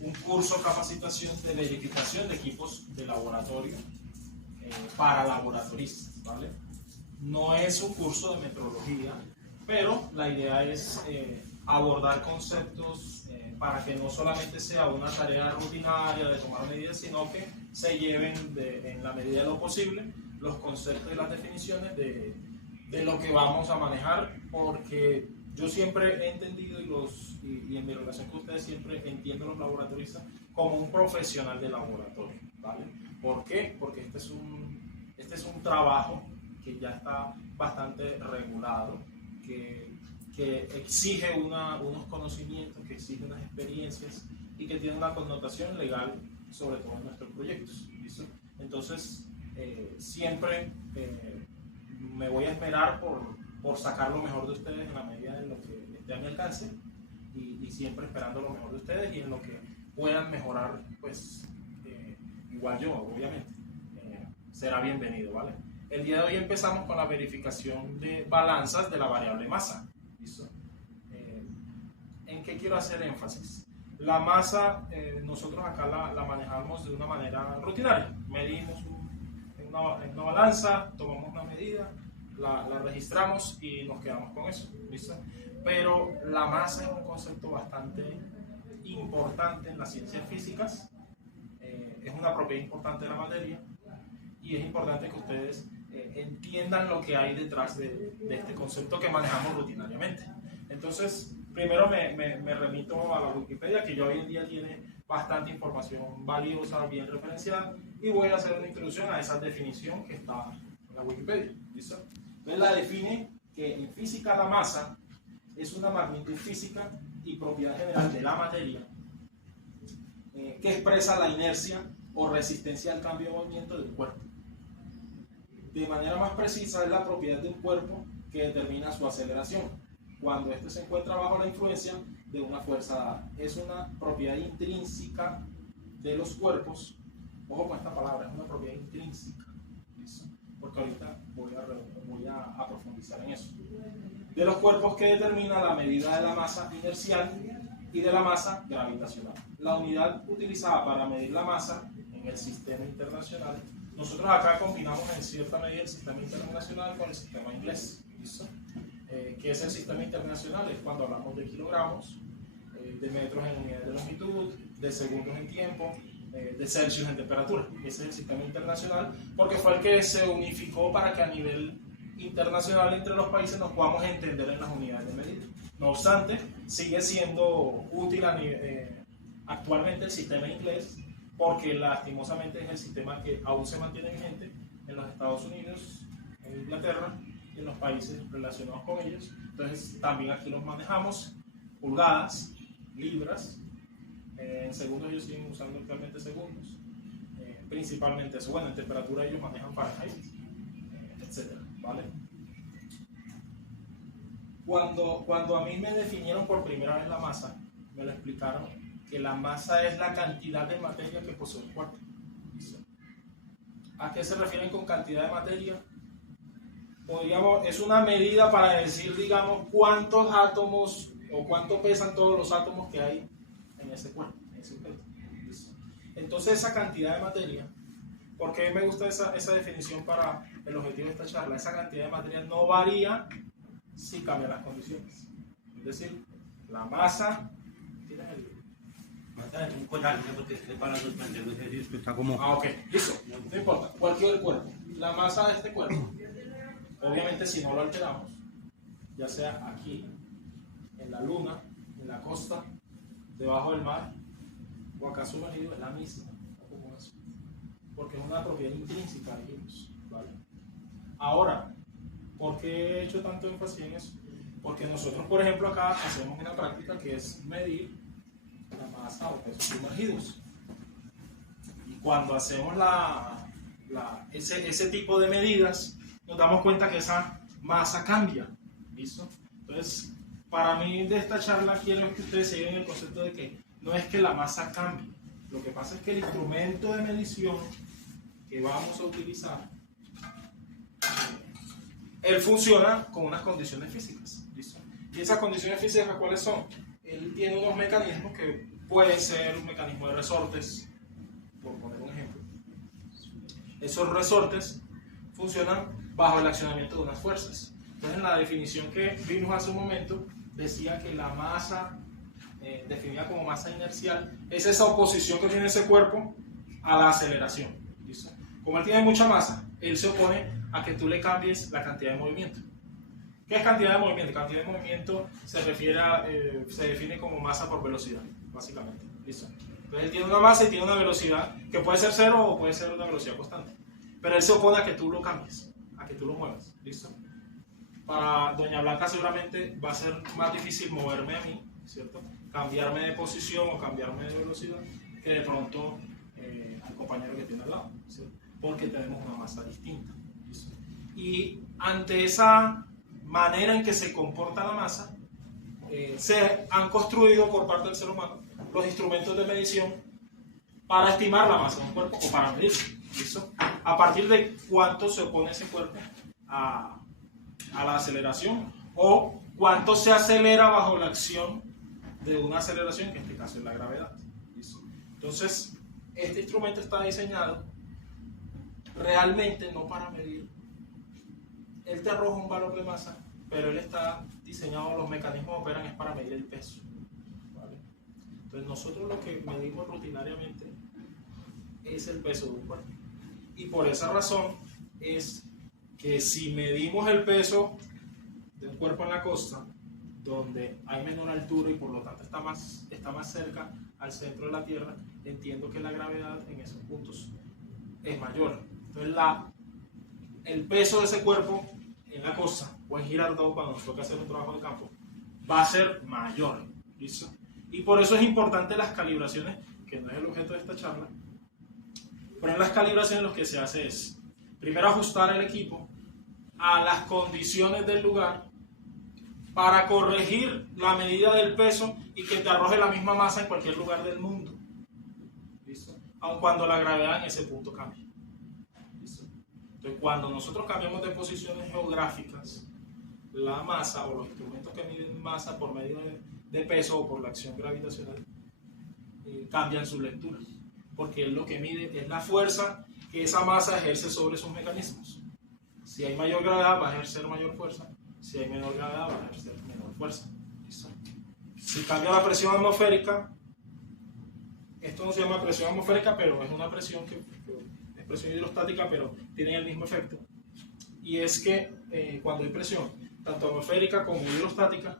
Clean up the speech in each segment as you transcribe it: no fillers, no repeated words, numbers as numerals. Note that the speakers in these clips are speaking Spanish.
un curso de capacitación de verificación de equipos de laboratorio para laboratoristas, ¿vale? No es un curso de metrología, pero la idea es abordar conceptos para que no solamente sea una tarea rutinaria de tomar medidas, sino que se lleven en la medida de lo posible los conceptos y las definiciones de lo que vamos a manejar, porque yo siempre he entendido y en mi relación con ustedes siempre entiendo a los laboratoristas como un profesional de laboratorio, ¿vale? ¿Por qué? Porque este es un trabajo que ya está bastante regulado, que exige unos conocimientos, que exige unas experiencias y que tiene una connotación legal, sobre todo en nuestros proyectos. ¿Listo? Entonces, siempre me voy a esperar por sacar lo mejor de ustedes en la medida de lo que esté a mi alcance y siempre esperando lo mejor de ustedes y en lo que puedan mejorar, pues igual yo, obviamente, será bienvenido, ¿vale? El día de hoy empezamos con la verificación de balanzas de la variable masa. ¿Listo? ¿En qué quiero hacer énfasis? La masa, nosotros acá la manejamos de una manera rutinaria. Medimos en una balanza, tomamos una medida, la registramos y nos quedamos con eso. ¿Listo? Pero la masa es un concepto bastante importante en las ciencias físicas, es una propiedad importante de la materia y es importante que ustedes entiendan lo que hay detrás de este concepto que manejamos rutinariamente. Entonces, primero me remito a la Wikipedia, que ya hoy en día tiene bastante información valiosa, bien referenciada, y voy a hacer una introducción a esa definición que está en la Wikipedia. ¿Listo? Entonces la define que en física la masa es una magnitud física y propiedad general de la materia que expresa la inercia o resistencia al cambio de movimiento del cuerpo. De manera más precisa, es la propiedad de un cuerpo que determina su aceleración cuando éste se encuentra bajo la influencia de una fuerza dada. Es una propiedad intrínseca de los cuerpos. Ojo con esta palabra, es una propiedad intrínseca. ¿Listo? Porque ahorita voy a profundizar en eso. De los cuerpos que determina la medida de la masa inercial y de la masa gravitacional. La unidad utilizada para medir la masa en el sistema internacional. Nosotros acá combinamos en cierta medida el sistema internacional con el sistema inglés. ¿Listo? ¿Qué es el sistema internacional? Es cuando hablamos de kilogramos, de metros en unidades de longitud, de segundos en tiempo, de Celsius en temperatura. Ese es el sistema internacional porque fue el que se unificó para que a nivel internacional entre los países nos podamos entender en las unidades de medida. No obstante, sigue siendo útil actualmente el sistema inglés porque lastimosamente es el sistema que aún se mantiene vigente en los Estados Unidos, en Inglaterra y en los países relacionados con ellos. Entonces también aquí los manejamos, pulgadas, libras, en segundos ellos siguen usando actualmente segundos, principalmente eso. Bueno, en temperatura ellos manejan Fahrenheit, etc. ¿Vale? Cuando a mí me definieron por primera vez la masa, me lo explicaron que la masa es la cantidad de materia que posee un cuerpo. ¿A qué se refieren con cantidad de materia? Es una medida para decir, digamos, cuántos átomos o cuánto pesan todos los átomos que hay en ese cuerpo, en ese objeto. Entonces esa cantidad de materia, porque me gusta esa definición para el objetivo de esta charla, esa cantidad de materia no varía si cambian las condiciones. Es decir, la masa... ok, listo, no importa, cualquier cuerpo, la masa de este cuerpo, obviamente si no lo alteramos, ya sea aquí, en la luna, en la costa, debajo del mar, o acá sumergido, es la misma, porque es una propiedad intrínseca de ellos, ¿vale? Ahora, ¿por qué he hecho tanto énfasis en eso? Porque nosotros, por ejemplo, acá hacemos una práctica que es medir la masa o pesos sumergidos. Y cuando hacemos ese tipo de medidas, nos damos cuenta que esa masa cambia. ¿Listo? Entonces, para mí de esta charla quiero que ustedes se lleven el concepto de que no es que la masa cambie. Lo que pasa es que el instrumento de medición que vamos a utilizar, él funciona con unas condiciones físicas. ¿Listo? Y esas condiciones físicas, ¿cuáles son? Él tiene unos mecanismos que puede ser un mecanismo de resortes, por poner un ejemplo. Esos resortes funcionan bajo el accionamiento de unas fuerzas. Entonces, en la definición que vimos hace un momento, decía que la masa, definida como masa inercial, es esa oposición que tiene ese cuerpo a la aceleración. ¿Listo? Como él tiene mucha masa, él se opone a que tú le cambies la cantidad de movimiento. ¿Qué es cantidad de movimiento? Cantidad de movimiento se define como masa por velocidad, básicamente. ¿Listo? Entonces él tiene una masa y tiene una velocidad que puede ser cero o puede ser una velocidad constante. Pero él se opone a que tú lo cambies, a que tú lo muevas. ¿Listo? Para Doña Blanca seguramente va a ser más difícil moverme a mí, ¿cierto? Cambiarme de posición o cambiarme de velocidad que de pronto al compañero que tiene al lado, ¿cierto? Porque tenemos una masa distinta. ¿Listo? Y ante esa manera en que se comporta la masa, se han construido por parte del ser humano los instrumentos de medición para estimar la masa de un cuerpo o para medirlo. ¿Listo? A partir de cuánto se opone ese cuerpo a la aceleración o cuánto se acelera bajo la acción de una aceleración, que en este caso es la gravedad. ¿Listo? Entonces, este instrumento está diseñado realmente no para medir. Él te arroja un valor de masa, pero él está diseñado, los mecanismos que operan es para medir el peso. ¿Vale? Entonces nosotros lo que medimos rutinariamente es el peso de un cuerpo. Y por esa razón es que si medimos el peso de un cuerpo en la costa, donde hay menor altura y por lo tanto está más cerca al centro de la Tierra, entiendo que la gravedad en esos puntos es mayor. Entonces el peso de ese cuerpo en la costa o en Girardot, cuando nos toca hacer un trabajo de campo, va a ser mayor. ¿Listo? Y por eso es importante las calibraciones, que no es el objeto de esta charla, pero en las calibraciones lo que se hace es primero ajustar el equipo a las condiciones del lugar para corregir la medida del peso y que te arroje la misma masa en cualquier lugar del mundo. ¿Listo? Aun cuando la gravedad en ese punto cambie. ¿Listo? Entonces, cuando nosotros cambiamos de posiciones geográficas, la masa o los instrumentos que miden masa por medio de peso o por la acción gravitacional cambian su lectura, porque lo que mide es la fuerza que esa masa ejerce sobre sus mecanismos. Si hay mayor gravedad, va a ejercer mayor fuerza. Si hay menor gravedad, va a ejercer menor fuerza. ¿Listo? Si cambia la presión atmosférica, esto no se llama presión atmosférica, pero es una presión que es presión hidrostática, pero tiene el mismo efecto. Y es que cuando hay presión, tanto atmosférica como hidrostática,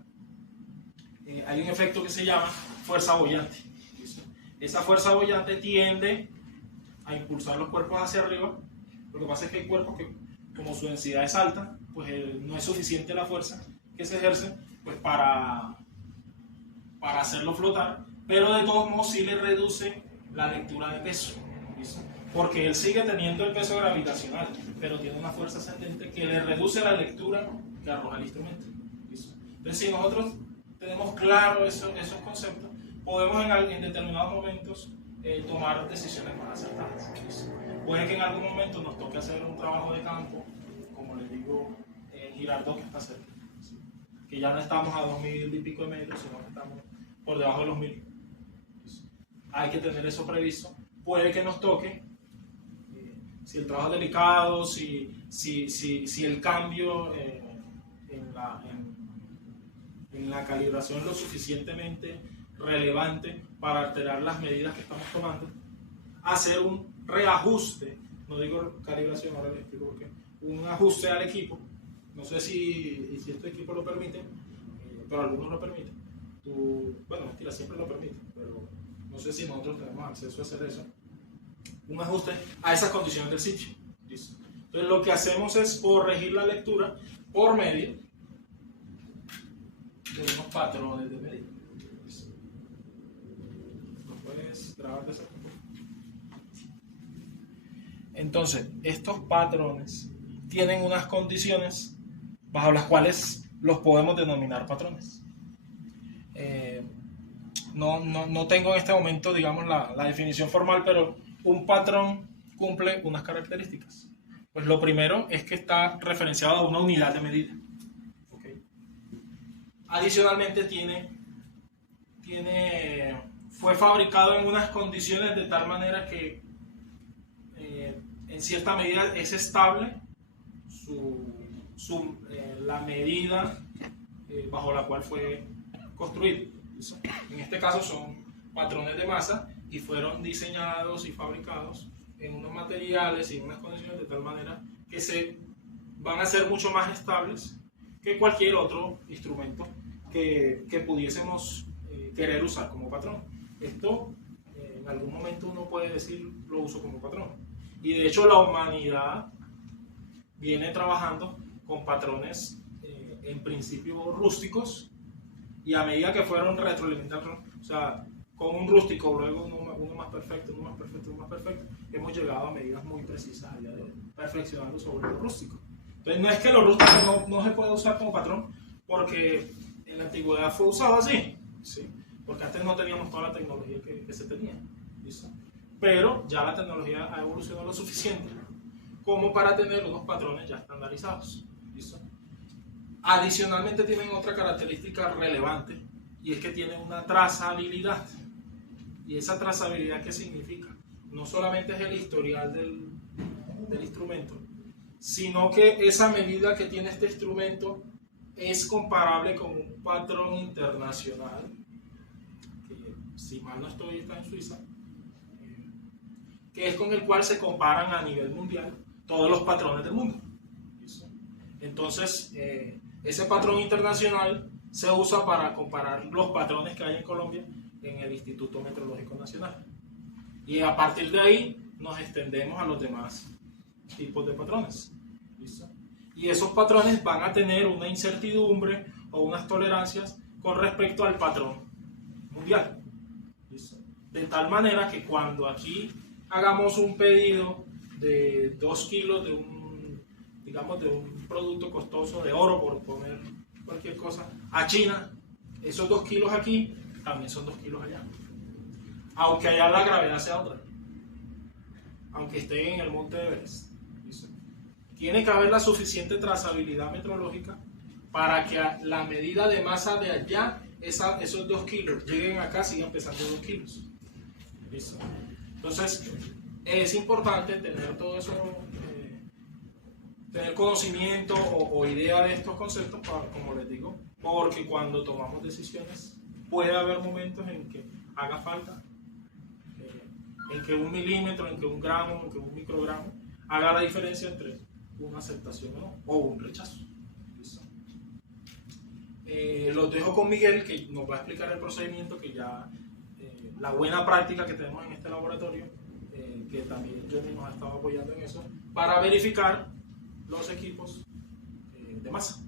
hay un efecto que se llama fuerza boyante. ¿Listo? Esa fuerza boyante tiende a impulsar los cuerpos hacia arriba. Lo que pasa es que hay cuerpos que, como su densidad es alta, pues no es suficiente la fuerza que se ejerce pues para hacerlo flotar, pero de todos modos sí le reduce la lectura de peso. ¿Listo? Porque él sigue teniendo el peso gravitacional, pero tiene una fuerza ascendente que le reduce la lectura que arroja el instrumento. ¿Listo? Entonces, si nosotros tenemos claro esos conceptos, podemos en determinados momentos tomar decisiones más acertadas. ¿Listo? Puede que en algún momento nos toque hacer un trabajo de campo, como les digo, en Girardot, que está cerca, ¿sí? Que ya no estamos a 2000 y pico de metros, sino que estamos por debajo de los 1000. ¿Sí? Hay que tener eso previsto. Puede que nos toque, si el trabajo es delicado, si el cambio en la calibración es lo suficientemente relevante para alterar las medidas que estamos tomando, hacer un reajuste, no digo calibración, ahora les explico por qué, un ajuste al equipo. No sé si este equipo lo permite, pero algunos lo permiten. Bueno, mentira, siempre lo permiten, pero no sé si nosotros tenemos acceso a hacer eso. Un ajuste a esas condiciones del sitio. ¿Listo? Entonces lo que hacemos es corregir la lectura por medio de unos patrones de medida. ¿Listo? ¿Lo puedes grabar de esa forma? Entonces, estos patrones tienen unas condiciones bajo las cuales los podemos denominar patrones. No tengo en este momento, digamos, la definición formal, pero un patrón cumple unas características. Pues lo primero es que está referenciado a una unidad de medida. ¿Okay? Adicionalmente tiene fue fabricado en unas condiciones de tal manera que en cierta medida es estable la medida bajo la cual fue construido. En este caso son patrones de masa y fueron diseñados y fabricados en unos materiales y en unas condiciones de tal manera que se van a ser mucho más estables que cualquier otro instrumento que pudiésemos querer usar como patrón. Esto en algún momento uno puede decir lo uso como patrón. Y de hecho la humanidad viene trabajando con patrones en principio rústicos, y a medida que fueron retroalimentando, o sea, con un rústico, luego uno más perfecto, uno más perfecto, uno más perfecto, hemos llegado a medidas muy precisas allá de perfeccionando sobre lo rústico. Entonces no es que lo rústico no se pueda usar como patrón, porque en la antigüedad fue usado así, ¿sí? Porque antes no teníamos toda la tecnología que se tenía, ¿listo? Pero ya la tecnología ha evolucionado lo suficiente como para tener unos patrones ya estandarizados, ¿listo? Adicionalmente tienen otra característica relevante, y es que tienen una trazabilidad. ¿Y esa trazabilidad qué significa? No solamente es el historial del instrumento, sino que esa medida que tiene este instrumento es comparable con un patrón internacional, que si mal no estoy está en Suiza, que es con el cual se comparan a nivel mundial todos los patrones del mundo. ¿Listo? Entonces, ese patrón internacional se usa para comparar los patrones que hay en Colombia en el Instituto Meteorológico Nacional. Y a partir de ahí nos extendemos a los demás tipos de patrones. ¿Listo? Y esos patrones van a tener una incertidumbre o unas tolerancias con respecto al patrón mundial. ¿Listo? De tal manera que cuando aquí hagamos un pedido de 2 kilos de un producto costoso de oro, por poner cualquier cosa, a China, esos 2 kilos aquí también son 2 kilos allá. Aunque allá la gravedad sea otra. Aunque esté en el monte Everest. ¿Listo? Tiene que haber la suficiente trazabilidad meteorológica para que a la medida de masa de allá, esos 2 kilos lleguen acá, sigan pesando 2 kilos. ¿Listo? Entonces, es importante tener todo eso, tener conocimiento o idea de estos conceptos, como les digo, porque cuando tomamos decisiones puede haber momentos en que haga falta, en que 1 milímetro, en que 1 gramo, en que 1 microgramo haga la diferencia entre una aceptación o un rechazo. ¿Listo? Los dejo con Miguel, que nos va a explicar el procedimiento, que ya la buena práctica que tenemos en este laboratorio, que también Johnny nos ha estado apoyando en eso, para verificar los equipos de masa.